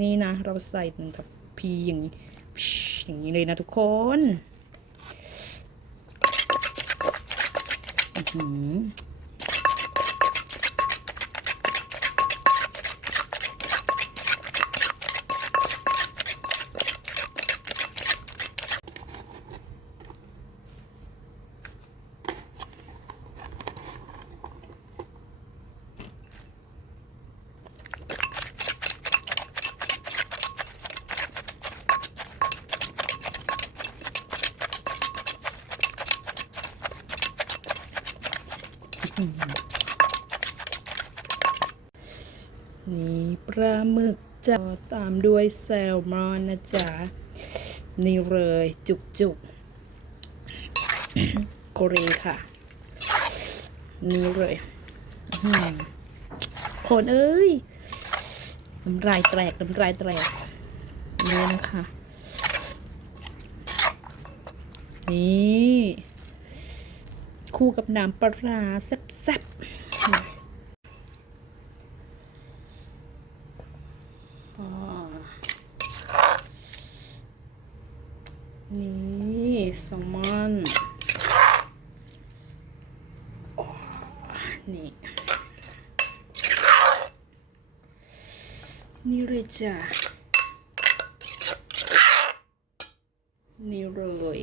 นี่นะ เราใส่หนึ่งทัพพีอย่างนี้อย่างนี้เลยนะทุกคน นี่ปลาหมึกจะตามด้วยแซลมอนนะจ๊ะ นี่เลยจุกจุกโกเรค่ะ นี่เลยคนเอ้ยน้ำลายแตกน้ำลายแตกนี่นะคะ นี่ คู่กับน้ำปลาร้าแซ่บๆอ่านี่แซลมอนอ๋อนี่ นี่เลยจ้ะนี่เลย